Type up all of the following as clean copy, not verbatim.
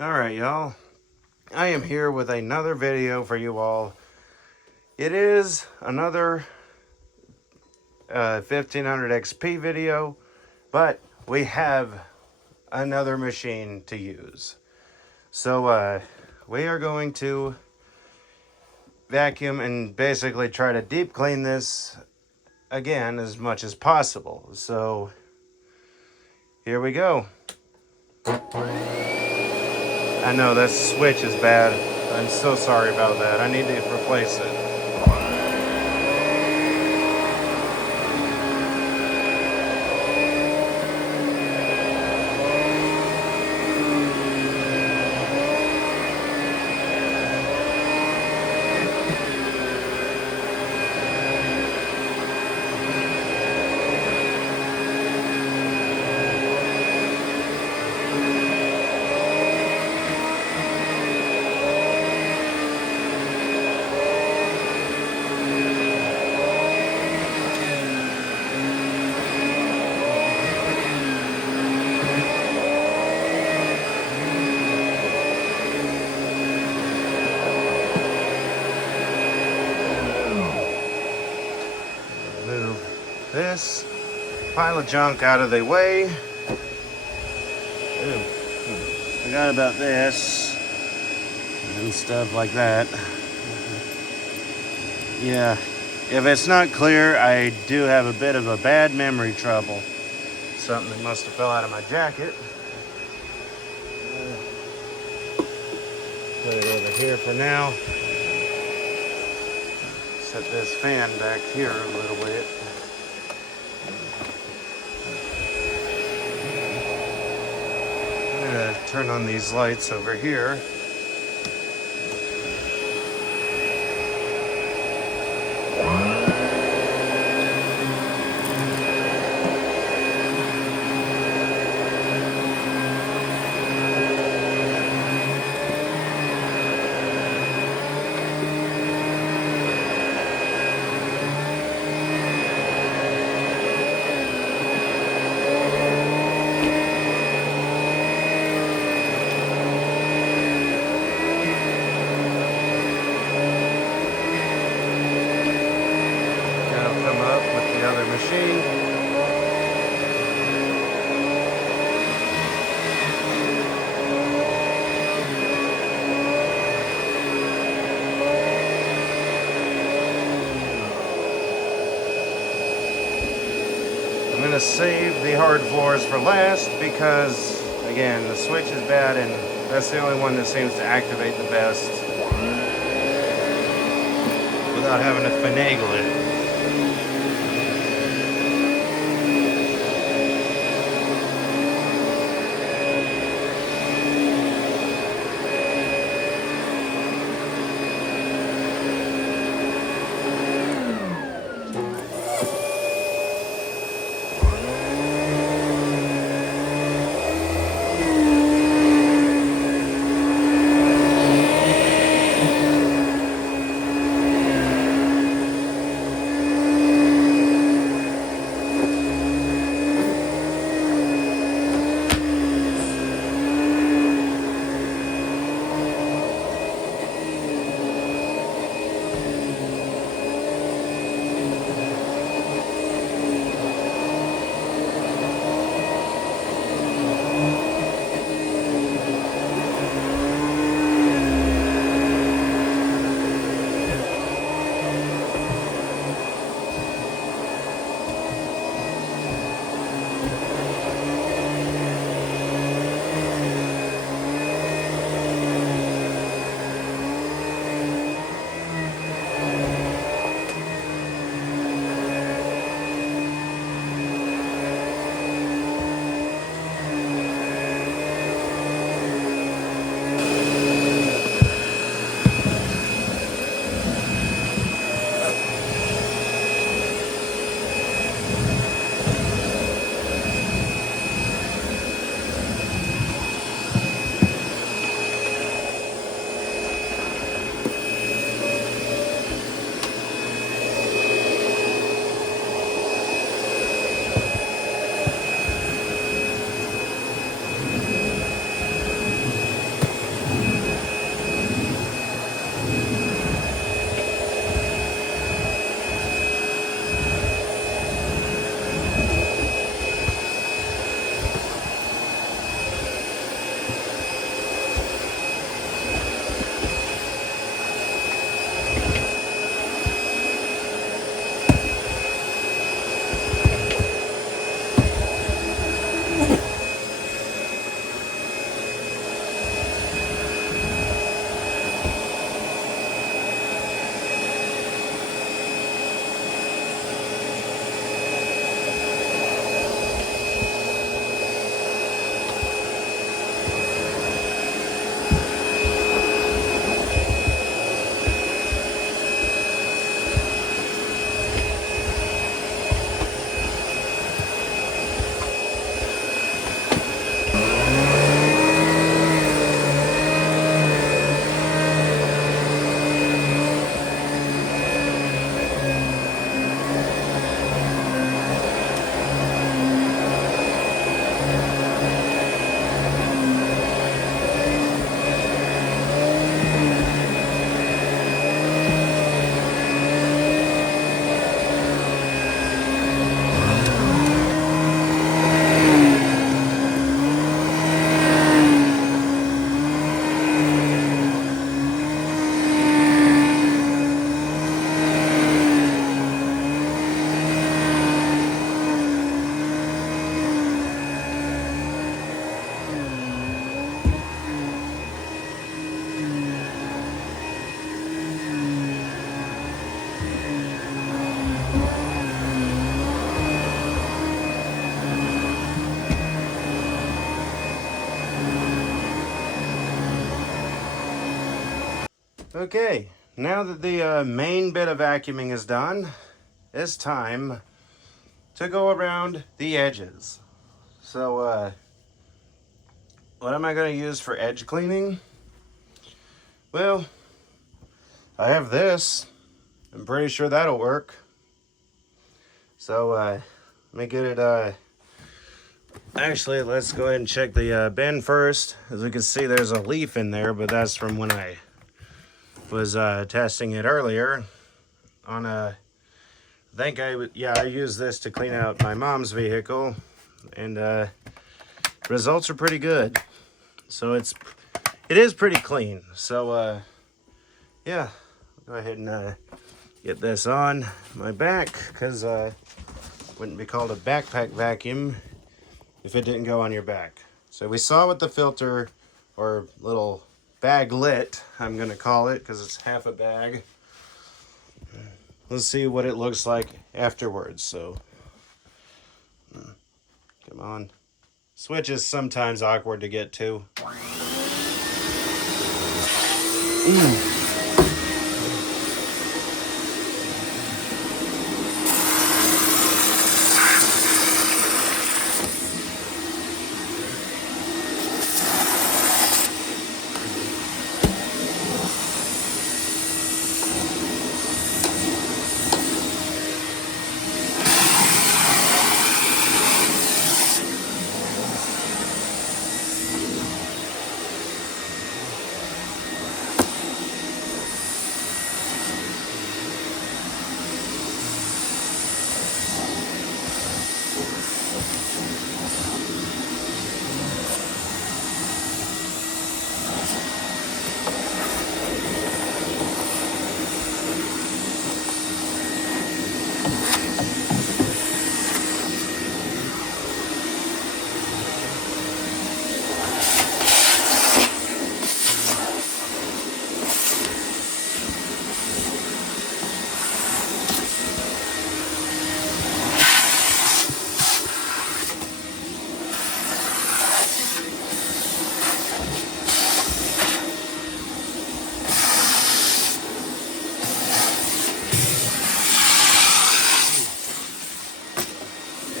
Alright, y'all, I am here with another video for you all. It is another 1500 XP video, but we have another machine to use. So we are going to vacuum and basically try to deep clean this again as much as possible. So here we go. I know that switch is bad. I'm so sorry about that. I need to replace it. This pile of junk out of the way. Ooh, forgot about this and stuff like that. Yeah, if it's not clear, I do have a bit of a bad memory trouble. Something that must have fell out of my jacket. Put it over here for now. Set this fan back here a little bit. Turn on these lights over here. Machine. I'm going to save the hard floors for last because, again, the switch is bad and that's the only one that seems to activate the best without having to finagle it. Okay, now that the main bit of vacuuming is done, it's time to go around the edges. So, what am I going to use for edge cleaning? Well, I have this. I'm pretty sure that'll work. So, let me get it, actually, let's go ahead and check the bin first. As we can see, there's a leaf in there, but that's from when I was testing it earlier on a, I used this to clean out my mom's vehicle, and results are pretty good. So it is pretty clean. So yeah, go ahead and get this on my back, because wouldn't be called a backpack vacuum if it didn't go on your back. So we saw what the filter, or little baglet, I'm gonna call it, because it's half a bag. Let's see what it looks like afterwards. So come on. Switch is sometimes awkward to get to.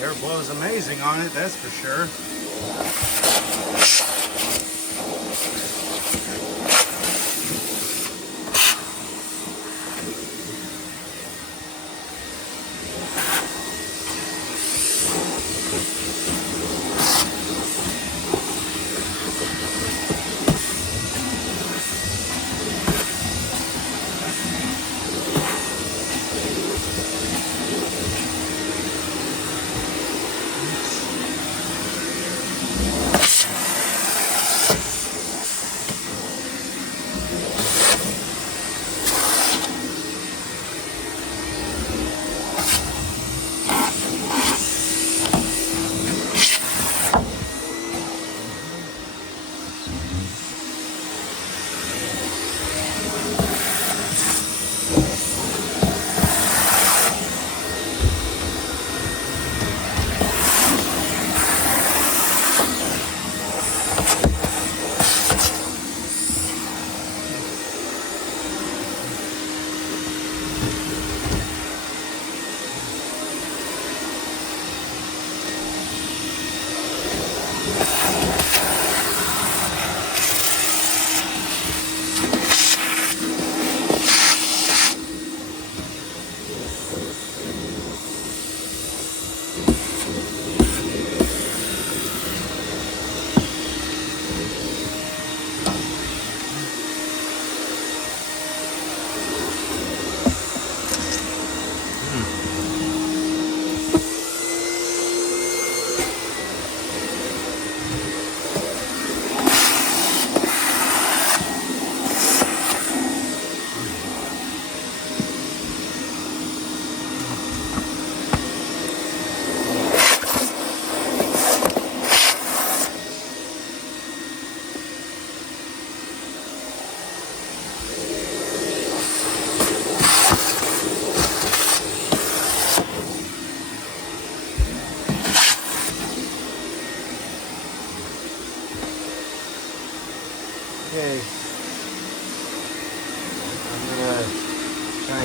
Air blows amazing on it, that's for sure.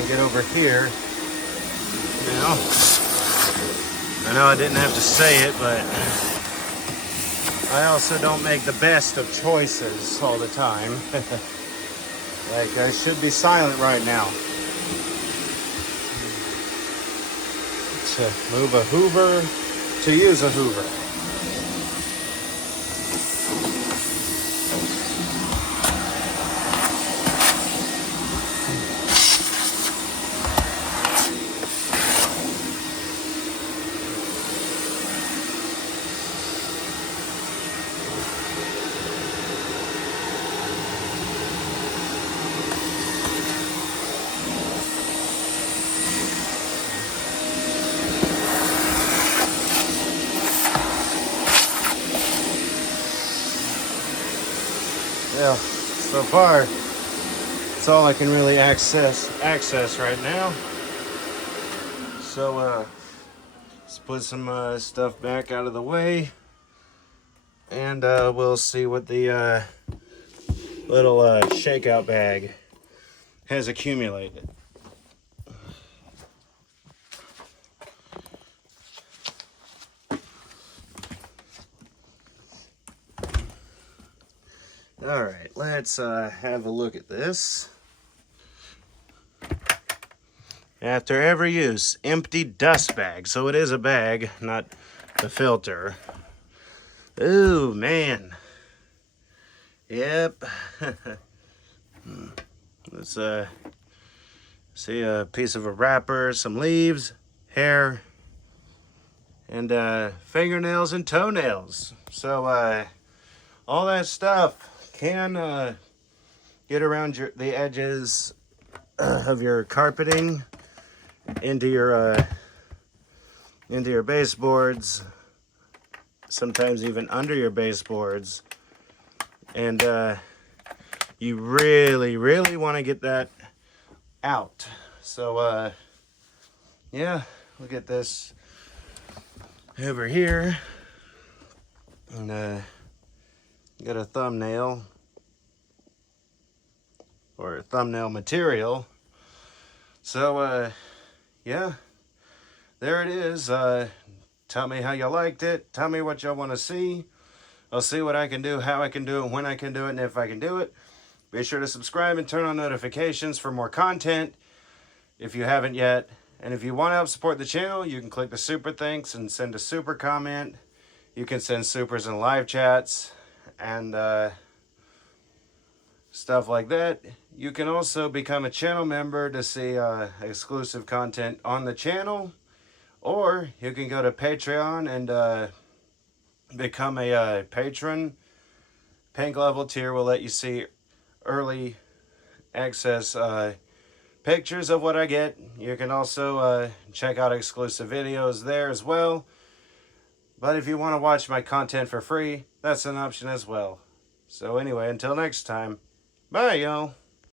kind of get over here. Now, I know I didn't have to say it, but I also don't make the best of choices all the time. Like, I should be silent right now. To move a Hoover, to use a Hoover. Well, so far, it's all I can really access right now. So, let's put some stuff back out of the way, and we'll see what the little shakeout bag has accumulated. All right, let's have a look at this. After every use, empty dust bag. So it is a bag, not the filter. Ooh, man. Yep. Let's see a piece of a wrapper, some leaves, hair, and fingernails and toenails. So all that stuff can get around the edges of your carpeting, into your baseboards, sometimes even under your baseboards, and you really want to get that out. So yeah, look at this over here, and got a thumbnail, or thumbnail material. So yeah, there it is. Tell me how you liked it. Tell me what y'all want to see. I'll see what I can do, how I can do it, when I can do it, and if I can do it. Be sure to subscribe and turn on notifications for more content if you haven't yet. And if you want to help support the channel, you can click the super thanks and send a super comment. You can send supers in live chats and stuff like that. You can also become a channel member to see exclusive content on the channel, or you can go to Patreon and become a patron. Pink level tier will let you see early access pictures of what I get. You can also check out exclusive videos there as well. But if you want to watch my content for free, that's an option as well. So anyway, until next time, bye y'all.